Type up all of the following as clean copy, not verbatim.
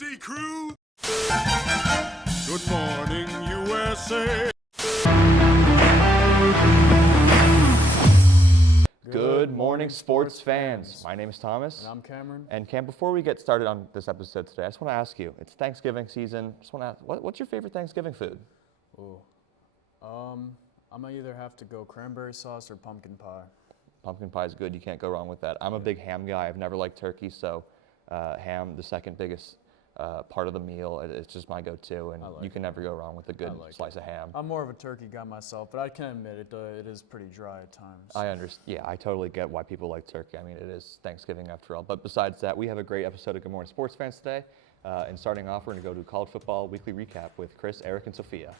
Dusty Crew. Good morning, USA. Good morning, sports fans. My name is Thomas. And I'm Cameron. And Cam, before we get started on this episode today, I just want to ask you, it's Thanksgiving season. Just want to ask, what's your favorite Thanksgiving food? Ooh. I might either have to go cranberry sauce or pumpkin pie. Pumpkin pie is good. You can't go wrong with that. I'm a big ham guy. I've never liked turkey, so ham, the second biggest part of the meal, it's just my go-to, and you can never go wrong with a good slice of ham. I'm more of a turkey guy myself, but I can admit it is pretty dry at times. I understand. Yeah, I totally get why people like turkey. I mean, it is Thanksgiving after all. But besides that, we have a great episode of Good Morning Sports Fans today. And starting off, we're going to go to college football weekly recap with Chris, Eric, and Sophia.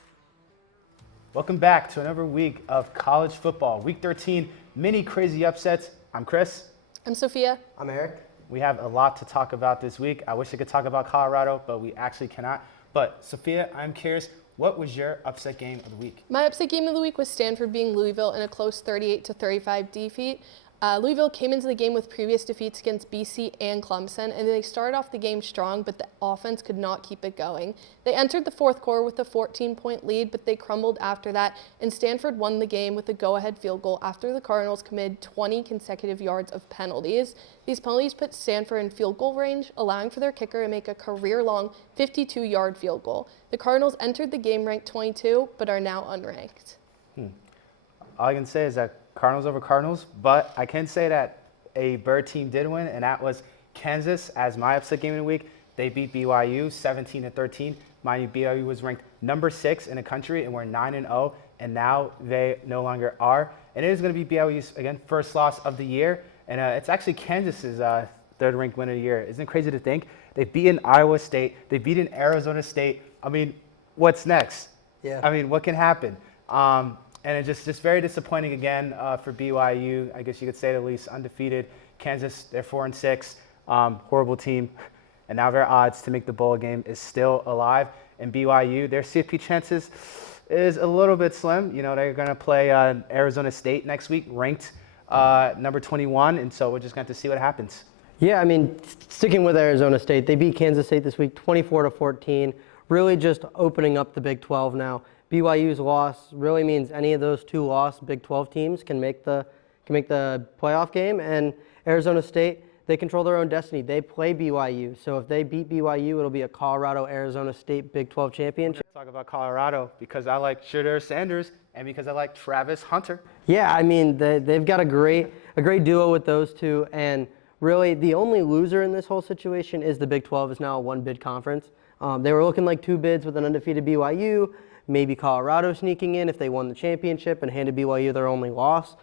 Welcome back to another week of college football. Week 13, many crazy upsets. I'm Chris. I'm Sophia. I'm Eric. We have a lot to talk about this week. I wish I could talk about Colorado, but we actually cannot. But Sophia, I'm curious, what was your upset game of the week? My upset game of the week was Stanford beating Louisville in a close 38-35 defeat. Louisville came into the game with previous defeats against BC and Clemson, and they started off the game strong, but the offense could not keep it going. They entered the fourth quarter with a 14-point lead, but they crumbled after that, and Stanford won the game with a go-ahead field goal after the Cardinals committed 20 consecutive yards of penalties. These penalties put Stanford in field goal range, allowing for their kicker to make a career-long 52-yard field goal. The Cardinals entered the game ranked 22, but are now unranked. All I can say is that Cardinals over Cardinals, but I can say that a Bird team did win, and that was Kansas as my upset game of the week. They beat BYU 17-13. Mind you, BYU was ranked number 6 in the country, and we're 9-0, and now they no longer are. And it is going to be BYU's, again, first loss of the year, and it's actually Kansas's third-ranked win of the year. Isn't it crazy to think? They've beaten Iowa State. They've beaten Arizona State. I mean, what's next? Yeah. I mean, what can happen? And it's just very disappointing again for BYU. I guess you could say at least undefeated. Kansas, they're 4-6, horrible team. And now their odds to make the bowl game is still alive. And BYU, their CFP chances is a little bit slim. You know, they're going to play Arizona State next week, ranked number 21. And so we're just going to have to see what happens. Yeah, I mean, sticking with Arizona State, they beat Kansas State this week 24-14, really just opening up the Big 12 now. BYU's loss really means any of those two lost Big 12 teams can make the playoff game, and Arizona State, they control their own destiny. They play BYU, so if they beat BYU, it'll be a Colorado-Arizona State Big 12 championship. Talk about Colorado because I like Shedeur Sanders and because I like Travis Hunter. Yeah, I mean, they've got a great duo with those two, and really the only loser in this whole situation is the Big 12 is now a one-bid conference. They were looking like two bids with an undefeated BYU. Maybe Colorado sneaking in if they won the championship and handed BYU their only loss,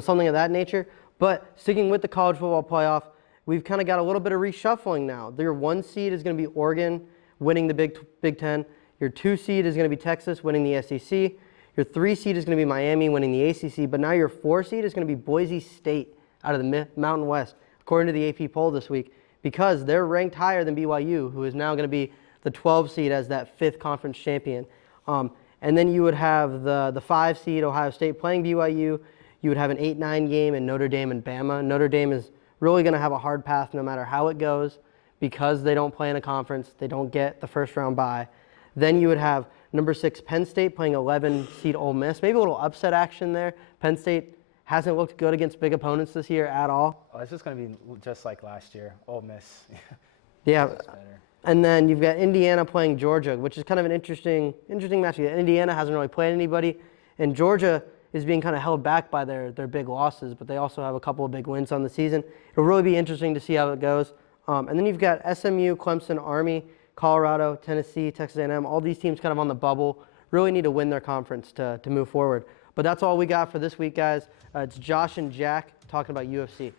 something of that nature. But sticking with the college football playoff, we've kind of got a little bit of reshuffling now. Your 1 seed is going to be Oregon winning the Big Ten. Your 2 seed is going to be Texas winning the SEC. Your 3 seed is going to be Miami winning the ACC. But now your 4 seed is going to be Boise State out of the Mountain West, according to the AP poll this week, because they're ranked higher than BYU, who is now going to be the 12 seed as that 5th conference champion. And then you would have the 5 seed Ohio State playing BYU. You would have an 8-9 game in Notre Dame and Bama. Notre Dame is really going to have a hard path no matter how it goes because they don't play in a conference. They don't get the first round bye. Then you would have number 6 Penn State playing 11 seed Ole Miss. Maybe a little upset action there. Penn State hasn't looked good against big opponents this year at all. Oh, it's just going to be just like last year, Ole Miss. Yeah. And then you've got Indiana playing Georgia, which is kind of an interesting match. Indiana hasn't really played anybody, and Georgia is being kind of held back by their big losses, but they also have a couple of big wins on the season. It'll really be interesting to see how it goes. And then you've got SMU, Clemson, Army, Colorado, Tennessee, Texas A&M, all these teams kind of on the bubble, really need to win their conference to move forward. But that's all we got for this week, guys. It's Josh and Jack talking about UFC.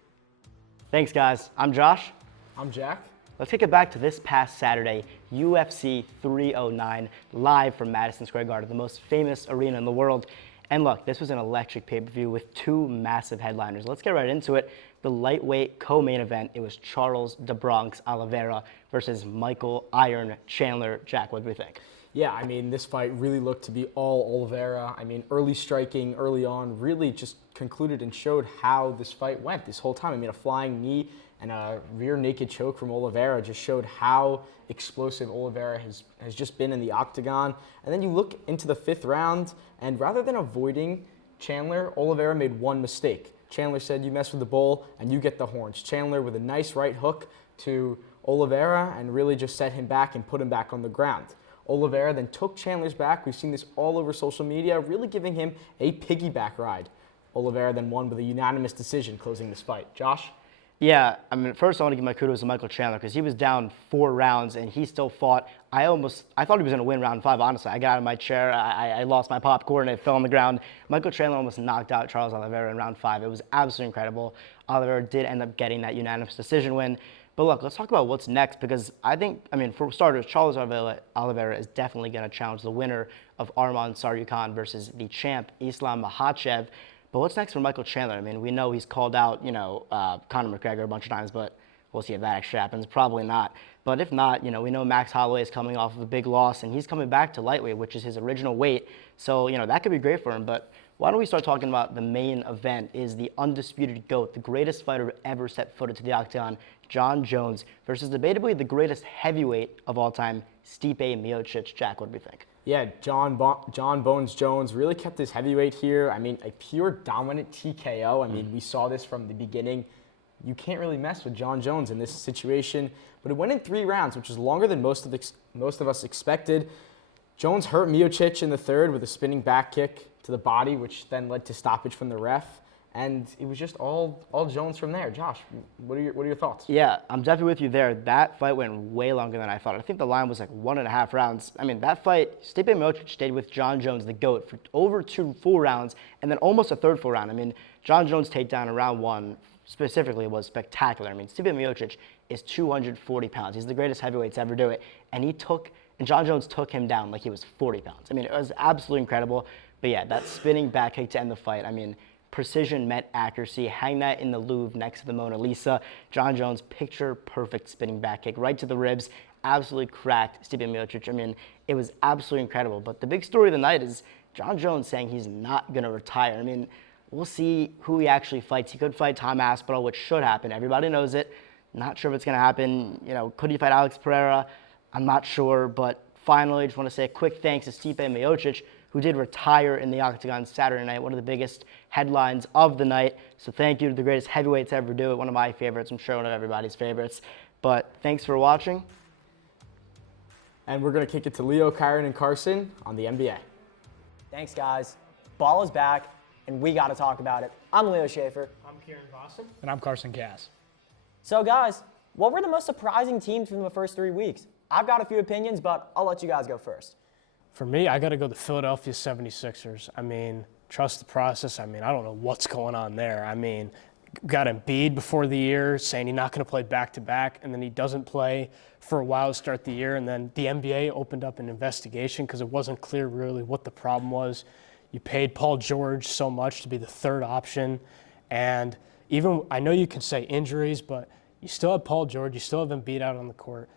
Thanks, guys. I'm Josh. I'm Jack. Let's take it back to this past Saturday, UFC 309, live from Madison Square Garden, the most famous arena in the world. And look, this was an electric pay-per-view with 2 massive headliners. Let's get right into it. The lightweight co-main event, it was Charles the Bronx Oliveira versus Michael Iron Chandler. Jack, what do we think? Yeah, I mean, this fight really looked to be all Oliveira. I mean, early striking, early on, really just concluded and showed how this fight went this whole time. I mean, a flying knee and a rear naked choke from Oliveira just showed how explosive Oliveira has just been in the octagon. And then you look into the 5th round, and rather than avoiding Chandler, Oliveira made one mistake. Chandler said, "You mess with the bull and you get the horns." Chandler with a nice right hook to Oliveira and really just set him back and put him back on the ground. Oliveira then took Chandler's back. We've seen this all over social media, really giving him a piggyback ride. Oliveira then won with a unanimous decision, closing this fight. Josh? Yeah, I mean, first I want to give my kudos to Michael Chandler because he was down 4 rounds and he still fought. I thought he was going to win round 5, honestly. I got out of my chair, I lost my popcorn, and it fell on the ground. Michael Chandler almost knocked out Charles Oliveira in round 5. It was absolutely incredible. Oliveira did end up getting that unanimous decision win. But look, let's talk about what's next because I think, I mean, for starters, Charles Oliveira is definitely going to challenge the winner of Arman Tsarukhan versus the champ, Islam Makhachev. But what's next for Michael Chandler? I mean, we know he's called out, Conor McGregor a bunch of times, but we'll see if that actually happens. Probably not. But if not, we know Max Holloway is coming off of a big loss, and he's coming back to lightweight, which is his original weight. So, that could be great for him. But why don't we start talking about the main event is the undisputed GOAT, the greatest fighter ever set foot into the octagon, Jon Jones, versus debatably the greatest heavyweight of all time, Stipe Miocic. Jack, what do we think? Yeah, John Bones Jones really kept his heavyweight here. I mean, a pure dominant TKO. I mean, we saw this from the beginning. You can't really mess with Jon Jones in this situation. But it went in 3 rounds, which is longer than most of us expected. Jones hurt Miocic in the 3rd with a spinning back kick to the body, which then led to stoppage from the ref. And it was just all Jones from there. Josh, what are your thoughts? Yeah, I'm definitely with you there. That fight went way longer than I thought. I think the line was like 1.5 rounds. I mean, that fight, Stipe Miocic stayed with Jon Jones, the GOAT, for over 2 full rounds and then almost a 3rd full round. I mean, Jon Jones' takedown in round 1 specifically was spectacular. I mean, Stipe Miocic is 240 pounds. He's the greatest heavyweight to ever do it. And Jon Jones took him down like he was 40 pounds. I mean, it was absolutely incredible. But yeah, that spinning back kick to end the fight, I mean, precision met accuracy. Hang that in the Louvre next to the Mona Lisa. Jon Jones, picture perfect spinning back kick right to the ribs. Absolutely cracked Stipe Miocic. I mean, it was absolutely incredible. But the big story of the night is Jon Jones saying he's not going to retire. I mean, we'll see who he actually fights. He could fight Tom Aspinall, which should happen. Everybody knows it. Not sure if it's going to happen. Could he fight Alex Pereira? I'm not sure. But finally, I just want to say a quick thanks to Stipe Miocic, who did retire in the octagon Saturday night, one of the biggest headlines of the night. So thank you to the greatest heavyweights to ever do it, one of my favorites, I'm sure one of everybody's favorites. But thanks for watching. And we're going to kick it to Leo, Kyron, and Carson on the NBA. Thanks, guys. Ball is back, and we got to talk about it. I'm Leo Schaefer. I'm Kieran Boston. And I'm Carson Cass. So, guys, what were the most surprising teams from the first 3 weeks? I've got a few opinions, but I'll let you guys go first. For me, I got to go the Philadelphia 76ers. I mean, trust the process. I mean, I don't know what's going on there. I mean, got Embiid before the year saying he's not going to play back-to-back, and then he doesn't play for a while to start the year, and then the NBA opened up an investigation because it wasn't clear really what the problem was. You paid Paul George so much to be the 3rd option, and even, I know you can say injuries, but you still have Paul George, you still have Embiid out on the court.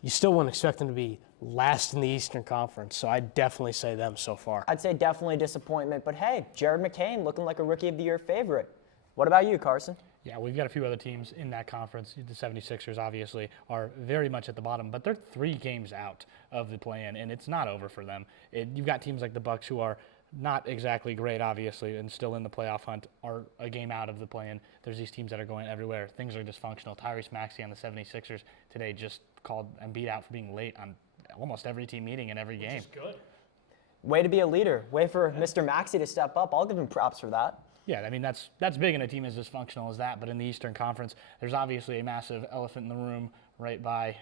You still wouldn't expect them to be last in the Eastern Conference, so I'd definitely say them so far. I'd say definitely disappointment, but hey, Jared McCain looking like a Rookie of the Year favorite. What about you, Carson? Yeah, we've got a few other teams in that conference. The 76ers obviously are very much at the bottom, but they're 3 games out of the play-in, and it's not over for them. You've got teams like the Bucks who are not exactly great, obviously, and still in the playoff hunt, are a game out of the play-in. There's these teams that are going everywhere. Things are dysfunctional. Tyrese Maxey on the 76ers today just called Embiid out for being late on almost every team meeting in every game. Which is good. Way to be a leader. Way for Mr. Maxey to step up. I'll give him props for that. Yeah, I mean, that's big in a team as dysfunctional as that, but in the Eastern Conference, there's obviously a massive elephant in the room right by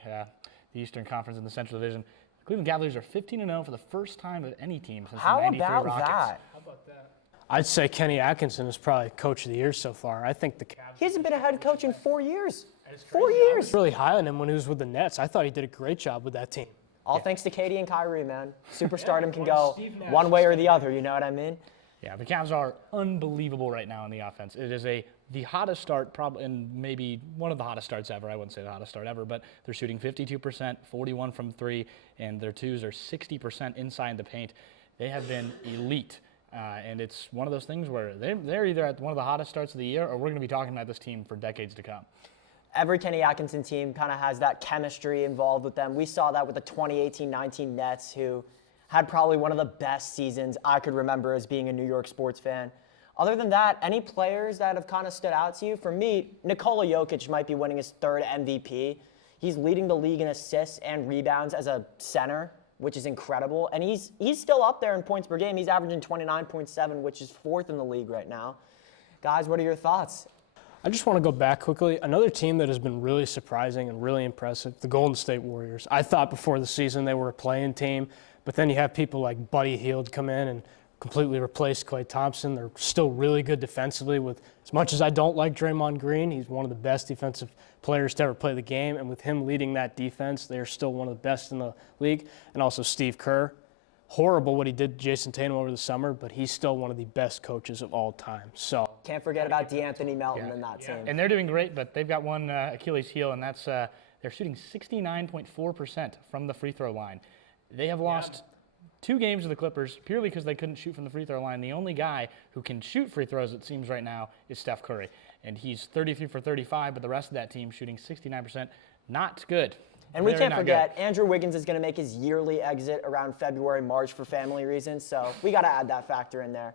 the Eastern Conference in the Central Division. The Cleveland Cavaliers are 15-0 for the first time of any team since the 93 about Rockets. that? How about that? I'd say Kenny Atkinson is probably Coach of the Year so far. I think the Cavs. He hasn't been a head coach in 4 years. 4 I years. was really high on him when he was with the Nets. I thought he did a great job with that team. All thanks to Katie and Kyrie, man. Superstardom can one go Steve Nash one way or the other, you know what I mean? Yeah, the Cavs are unbelievable right now in the offense. It is the hottest start, probably, and maybe one of the hottest starts ever. I wouldn't say the hottest start ever, but they're shooting 52%, 41 from 3, and their twos are 60% inside the paint. They have been elite, and it's one of those things where they're either at one of the hottest starts of the year, or we're going to be talking about this team for decades to come. Every Kenny Atkinson team kind of has that chemistry involved with them. We saw that with the 2018-19 Nets, who had probably one of the best seasons I could remember as being a New York sports fan. Other than that, any players that have kind of stood out to you? For me, Nikola Jokic might be winning his 3rd MVP. He's leading the league in assists and rebounds as a center, which is incredible. And he's still up there in points per game. He's averaging 29.7, which is 4th in the league right now. Guys, what are your thoughts? I just want to go back quickly. Another team that has been really surprising and really impressive, the Golden State Warriors. I thought before the season they were a play-in team, but then you have people like Buddy Hield come in and completely replace Klay Thompson. They're still really good defensively. With as much as I don't like Draymond Green, he's one of the best defensive players to ever play the game, and with him leading that defense, they're still one of the best in the league. And also Steve Kerr. Horrible what he did to Jason Tatum over the summer, but he's still one of the best coaches of all time. So can't forget about DeAnthony Melton in that team. And they're doing great, but they've got one Achilles heel, and that's they're shooting 69.4% from the free throw line. They have lost 2 games to the Clippers purely because they couldn't shoot from the free throw line. The only guy who can shoot free throws, it seems right now, is Steph Curry. And he's 33 for 35, but the rest of that team shooting 69%. Not good. And we can't forget, Andrew Wiggins is going to make his yearly exit around February, March for family reasons, so we got to add that factor in there.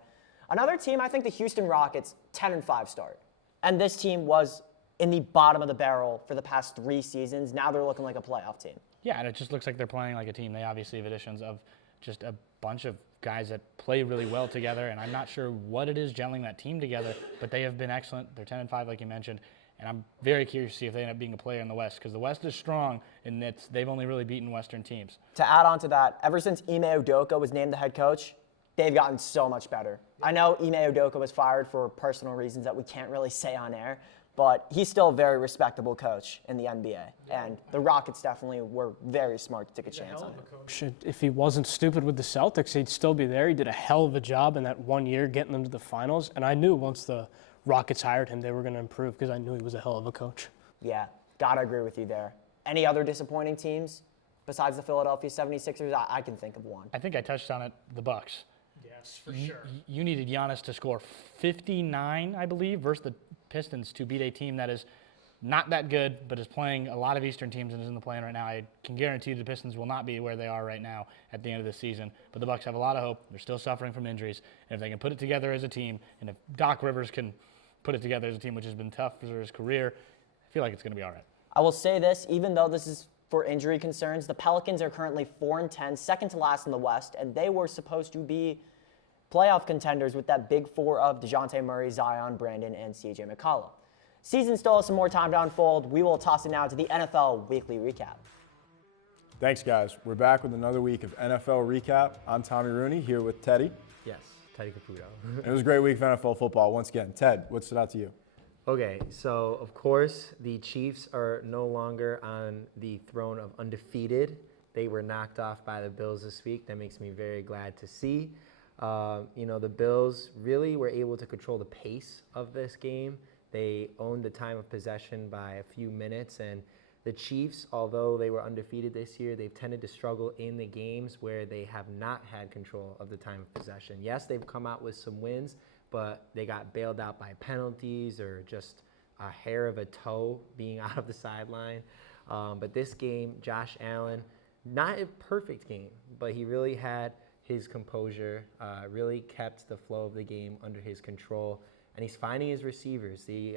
Another team, I think the Houston Rockets, 10-5 start. And this team was in the bottom of the barrel for the past 3 seasons. Now they're looking like a playoff team. Yeah, and it just looks like they're playing like a team. They obviously have additions of just a bunch of guys that play really well together, and I'm not sure what it is gelling that team together, but they have been excellent. They're 10-5, like you mentioned. And I'm very curious to see if they end up being a player in the West, because the West is strong, and they've only really beaten Western teams. To add on to that, ever since Ime Udoka was named the head coach, they've gotten so much better. I know Ime Udoka was fired for personal reasons that we can't really say on air, but he's still a very respectable coach in the NBA. And the Rockets definitely were very smart to take a chance on him. if he wasn't stupid with the Celtics, he'd still be there. He did a hell of a job in that 1 year getting them to the finals, and I knew once the Rockets hired him, they were going to improve because I knew he was a hell of a coach. Yeah, gotta agree with you there. Any other disappointing teams besides the Philadelphia 76ers? I can think of one. I think I touched on it, the Bucks. Yes, for sure. You needed Giannis to score 59, I believe, versus the Pistons to beat a team that is not that good, but is playing a lot of Eastern teams and is in the play-in right now. I can guarantee you the Pistons will not be where they are right now at the end of the season. But the Bucks have a lot of hope. They're still suffering from injuries. And if they can put it together as a team, and if Doc Rivers can put it together as a team, which has been tough for his career, I feel like it's going to be all right. I will say this, even though this is for injury concerns, the Pelicans are currently 4-10, second to last in the West, and they were supposed to be playoff contenders with that big 4 of DeJounte Murray, Zion, Brandon, and CJ McCollum. Season still has some more time to unfold. We will toss it now to the NFL Weekly Recap. Thanks, guys. We're back with another week of NFL Recap. I'm Tommy Rooney here with Teddy. Yes, Teddy Caputo. It was a great week of NFL football once again. Ted, what stood out to you? Okay, so of course the Chiefs are no longer on the throne of undefeated. They were knocked off by the Bills this week. That makes me very glad to see. The Bills really were able to control the pace of this game. They owned the time of possession by a few minutes, and the Chiefs, although they were undefeated this year, they've tended to struggle in the games where they have not had control of the time of possession. Yes, they've come out with some wins, but they got bailed out by penalties or just a hair of a toe being out of the sideline. But this game, Josh Allen, not a perfect game, but he really had his composure, really kept the flow of the game under his control, and he's finding his receivers. He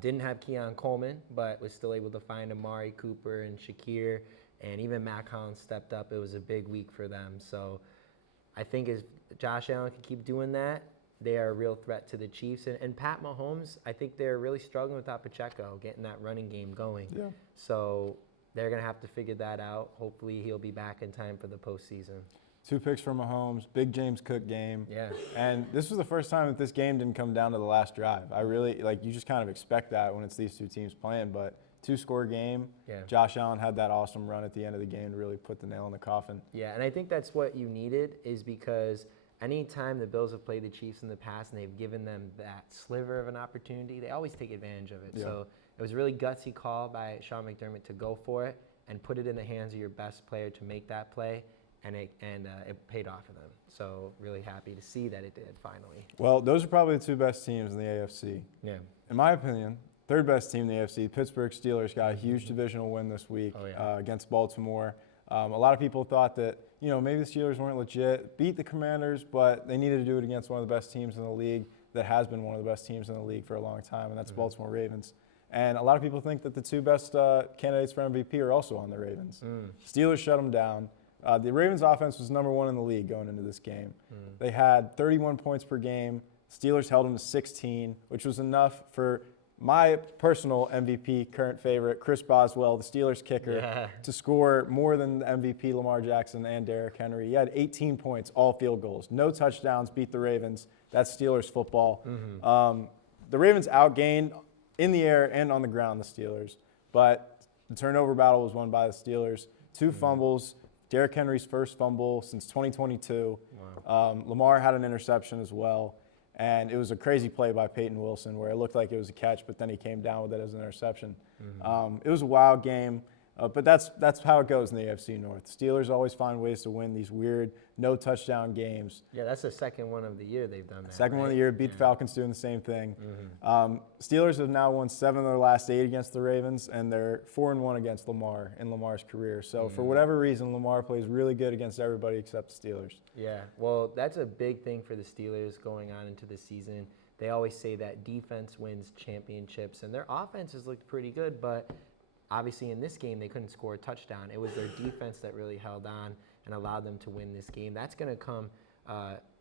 didn't have Keon Coleman, but was still able to find Amari Cooper and Shakir, and even Matt Collins stepped up. It was a big week for them. So I think as Josh Allen can keep doing that, they are a real threat to the Chiefs. And Pat Mahomes, I think they're really struggling without Pacheco, getting that running game going. Yeah. So they're going to have to figure that out. Hopefully he'll be back in time for the postseason. 2 picks for Mahomes, big James Cook game. Yeah. And this was the first time that this game didn't come down to the last drive. I really, you just kind of expect that when it's these 2 teams playing, but 2-score game. Yeah. Josh Allen had that awesome run at the end of the game to really put the nail in the coffin. Yeah, and I think that's what you needed, is because anytime the Bills have played the Chiefs in the past and they've given them that sliver of an opportunity, they always take advantage of it. Yeah. So it was a really gutsy call by Sean McDermott to go for it and put it in the hands of your best player to make that play. And it paid off for them. So really happy to see that it did finally. Well, those are probably the 2 best teams in the AFC. Yeah. In my opinion, third best team in the AFC. Pittsburgh Steelers got a huge divisional win this week against Baltimore. A lot of people thought that, maybe the Steelers weren't legit, beat the Commanders, but they needed to do it against one of the best teams in the league that has been one of the best teams in the league for a long time, and that's the Baltimore Ravens. And a lot of people think that the two best candidates for MVP are also on the Ravens. Steelers shut them down. The Ravens offense was number 1 in the league going into this game. They had 31 points per game. Steelers held them to 16, which was enough for my personal MVP, current favorite, Chris Boswell, the Steelers kicker, to score more than the MVP Lamar Jackson and Derrick Henry. He had 18 points, all field goals. No touchdowns, beat the Ravens. That's Steelers football. The Ravens outgained in the air and on the ground the Steelers, but the turnover battle was won by the Steelers. 2 fumbles, Derrick Henry's first fumble since 2022. Lamar had an interception as well. And it was a crazy play by Peyton Wilson where it looked like it was a catch, but then he came down with it as an interception. It was a wild game, but that's how it goes in the AFC North. Steelers always find ways to win these weird no-touchdown games. Yeah, that's the second one of the year they've done that. Second one of the year, beat the Falcons doing the same thing. Steelers have now won 7 of their last 8 against the Ravens, and they're 4-1 against Lamar in Lamar's career. So for whatever reason, Lamar plays really good against everybody except the Steelers. Yeah, well, that's a big thing for the Steelers going on into the season. They always say that defense wins championships, and their offense has looked pretty good, but obviously in this game they couldn't score a touchdown. It was their defense that really held on and allowed them to win this game. That's going to come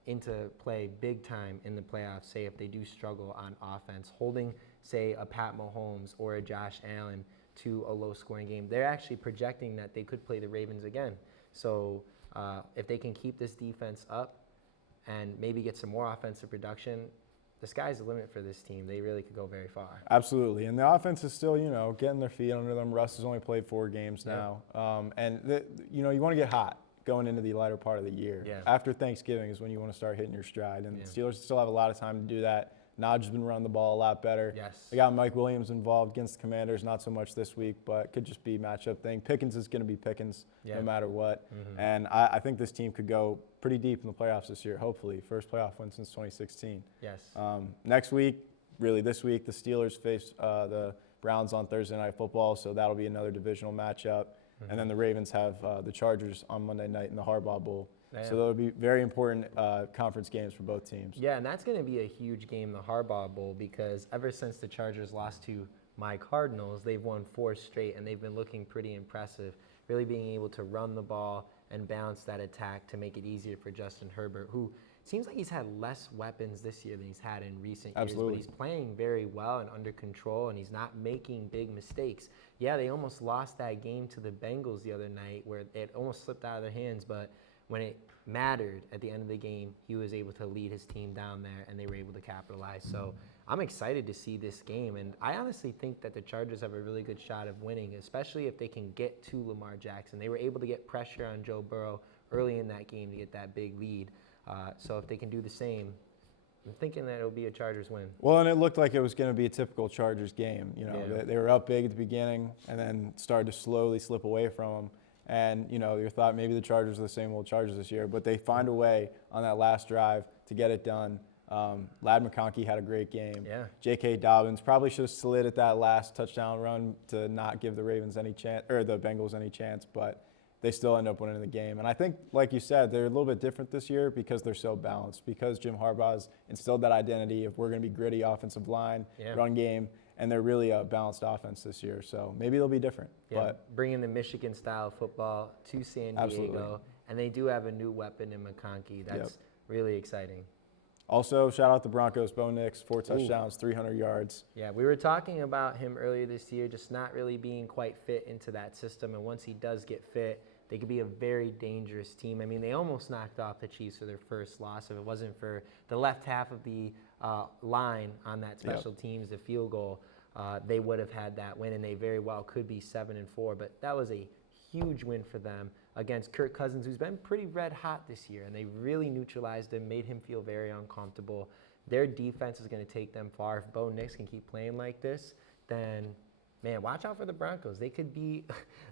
into play big time in the playoffs, say if they do struggle on offense, holding, say, a Pat Mahomes or a Josh Allen to a low-scoring game. They're actually projecting that they could play the Ravens again. So if they can keep this defense up and maybe get some more offensive production, the sky's the limit for this team. They really could go very far. Absolutely. And the offense is still, getting their feet under them. Russ has only played 4 games now. You want to get hot going into the latter part of the year. After Thanksgiving is when you want to start hitting your stride. And the Steelers still have a lot of time to do that. Naj's been running the ball a lot better. They got Mike Williams involved against the Commanders, not so much this week, but could just be a matchup thing. Pickens is going to be Pickens no matter what. And I think this team could go pretty deep in the playoffs this year, hopefully. First playoff win since 2016. Next week, really this week, the Steelers face the Browns on Thursday Night Football, so that'll be another divisional matchup. And then the Ravens have the Chargers on Monday night in the Harbaugh Bowl. So that'll be very important conference games for both teams. Yeah, and that's going to be a huge game, the Harbaugh Bowl, because ever since the Chargers lost to my Cardinals, they've won 4 straight, and they've been looking pretty impressive, really being able to run the ball and balance that attack to make it easier for Justin Herbert, who seems like he's had less weapons this year than he's had in recent years, but he's playing very well and under control, and he's not making big mistakes. Yeah, they almost lost that game to the Bengals the other night where it almost slipped out of their hands, but when it mattered at the end of the game, he was able to lead his team down there, and they were able to capitalize. So I'm excited to see this game, and I honestly think that the Chargers have a really good shot of winning, especially if they can get to Lamar Jackson. They were able to get pressure on Joe Burrow early in that game to get that big lead. So if they can do the same, I'm thinking that it'll be a Chargers win. Well, and it looked like it was going to be a typical Chargers game. They were up big at the beginning and then started to slowly slip away from them. And, you thought maybe the Chargers are the same old Chargers this year, but they find a way on that last drive to get it done. Ladd McConkey had a great game. J.K. Dobbins probably should have slid at that last touchdown run to not give the Ravens any chance, or the Bengals any chance, but they still end up winning the game. And I think, like you said, they're a little bit different this year because they're so balanced, because Jim Harbaugh's instilled that identity of we're going to be gritty offensive line, run game, and they're really a balanced offense this year. So maybe they'll be different. But bringing the Michigan-style football to San Diego, and they do have a new weapon in McConkey. That's really exciting. Also, shout out the Broncos, Bo Nix, 4 touchdowns, 300 yards. Yeah, we were talking about him earlier this year, just not really being quite fit into that system. And once he does get fit, they could be a very dangerous team. I mean, they almost knocked off the Chiefs for their first loss. If it wasn't for the left half of the line on that special teams, the field goal, they would have had that win, and they very well could be 7-4. But that was a huge win for them against Kirk Cousins, who's been pretty red hot this year, and they really neutralized him, made him feel very uncomfortable. Their defense is going to take them far. If Bo Nix can keep playing like this, then, man, watch out for the Broncos. They could be,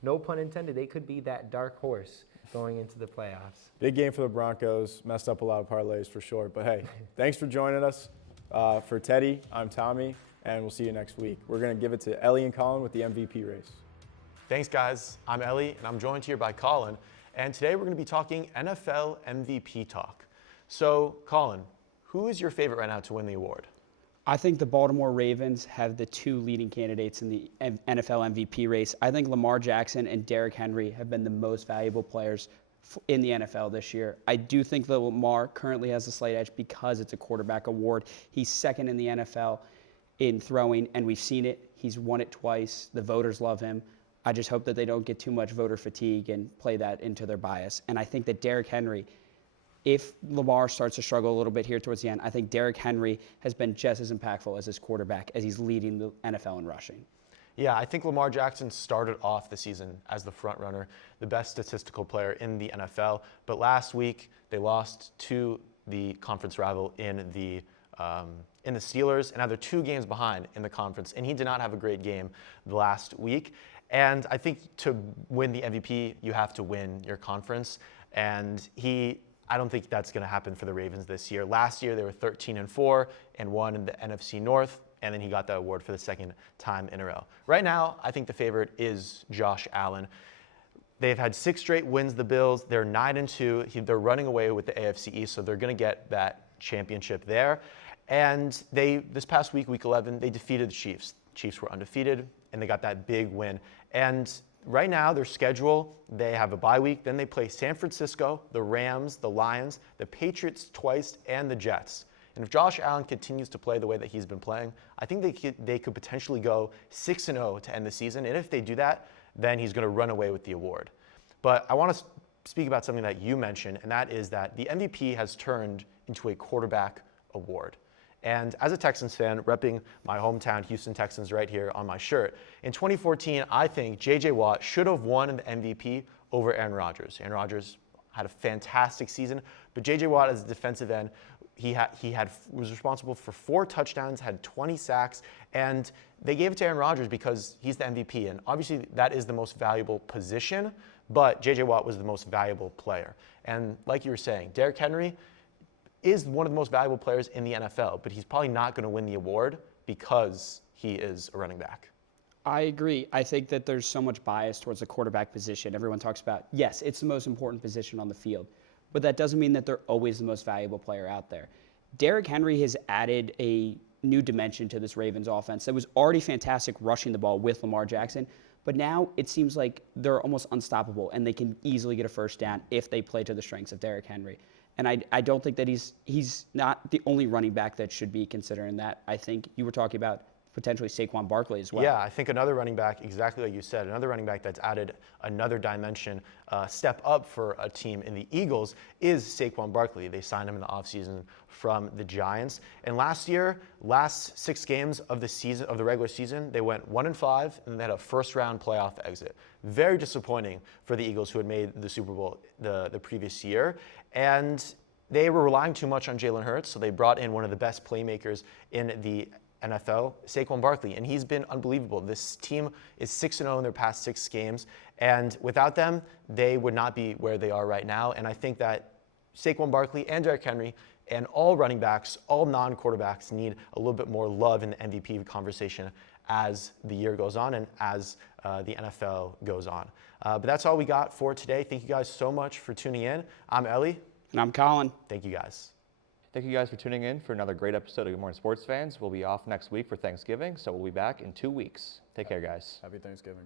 no pun intended, they could be that dark horse going into the playoffs. Big game for the Broncos. Messed up a lot of parlays for sure. But, hey, thanks for joining us. For Teddy, I'm Tommy. and we'll see you next week. We're going to give it to Ellie and Colin with the MVP race. Thanks, guys. I'm Ellie, and I'm joined here by Colin. And today we're going to be talking NFL MVP talk. So, Colin, who is your favorite right now to win the award? I think the Baltimore Ravens have the two leading candidates in the NFL MVP race. I think Lamar Jackson and Derrick Henry have been the most valuable players in the NFL this year. I do think that Lamar currently has a slight edge because it's a quarterback award. He's second in the NFL in throwing, and we've seen it. He's won it twice. The voters love him. I just hope that they don't get too much voter fatigue and play that into their bias. And I think that Derrick Henry, if Lamar starts to struggle a little bit here towards the end, I think Derrick Henry has been just as impactful as his quarterback as he's leading the NFL in rushing. Yeah, I think Lamar Jackson started off the season as the front runner, the best statistical player in the NFL. But last week, they lost to the conference rival in the Steelers, and now they're 2 games behind in the conference. And he did not have a great game the last week. And I think to win the MVP, you have to win your conference. And I don't think that's going to happen for the Ravens this year. Last year, they were 13-4 and won in the NFC North, and then he got that award for the second time in a row. Right now, I think the favorite is Josh Allen. They've had 6 straight wins, the Bills. They're 9-2. They're running away with the AFC East, so they're going to get that championship there. And this past week, week 11, they defeated the Chiefs. Chiefs were undefeated, and they got that big win. And right now, their schedule, they have a bye week. Then they play San Francisco, the Rams, the Lions, the Patriots twice, and the Jets. And if Josh Allen continues to play the way that he's been playing, I think they could potentially go 6-0 to end the season. And if they do that, then he's going to run away with the award. But I want to speak about something that you mentioned, and that is that the MVP has turned into a quarterback award. And as a Texans fan, repping my hometown Houston Texans right here on my shirt, in 2014, I think J.J. Watt should have won the MVP over Aaron Rodgers. Aaron Rodgers had a fantastic season, but J.J. Watt as a defensive end, was responsible for 4 touchdowns, had 20 sacks, and they gave it to Aaron Rodgers because he's the MVP. And obviously, that is the most valuable position, but J.J. Watt was the most valuable player. And like you were saying, Derrick Henry is one of the most valuable players in the NFL, but he's probably not going to win the award because he is a running back. I agree. I think that there's so much bias towards the quarterback position. Everyone talks about, yes, it's the most important position on the field, but that doesn't mean that they're always the most valuable player out there. Derrick Henry has added a new dimension to this Ravens offense that was already fantastic rushing the ball with Lamar Jackson, but now it seems like they're almost unstoppable and they can easily get a first down if they play to the strengths of Derrick Henry. And I don't think that he's not the only running back that should be considering that. I think you were talking about potentially Saquon Barkley as well. Yeah, I think another running back, exactly like you said, another running back that's added another dimension, step up for a team in the Eagles is Saquon Barkley. They signed him in the offseason from the Giants. And last year, last 6 games of the season, of the regular season, they went 1-5 and they had a first-round playoff exit. Very disappointing for the Eagles, who had made the Super Bowl the previous year. And they were relying too much on Jalen Hurts, so they brought in one of the best playmakers in the NFL, Saquon Barkley, and he's been unbelievable. This team is 6-0 in their past 6 games, and without them, they would not be where they are right now. And I think that Saquon Barkley and Derrick Henry and all running backs, all non-quarterbacks need a little bit more love in the MVP conversation as the year goes on and as the NFL goes on. But that's all we got for today. Thank you guys so much for tuning in. I'm Ellie. And I'm Colin. Thank you guys. Thank you guys for tuning in for another great episode of Good Morning Sports Fans. We'll be off next week for Thanksgiving, so we'll be back in 2 weeks. Take care, guys. Happy Thanksgiving.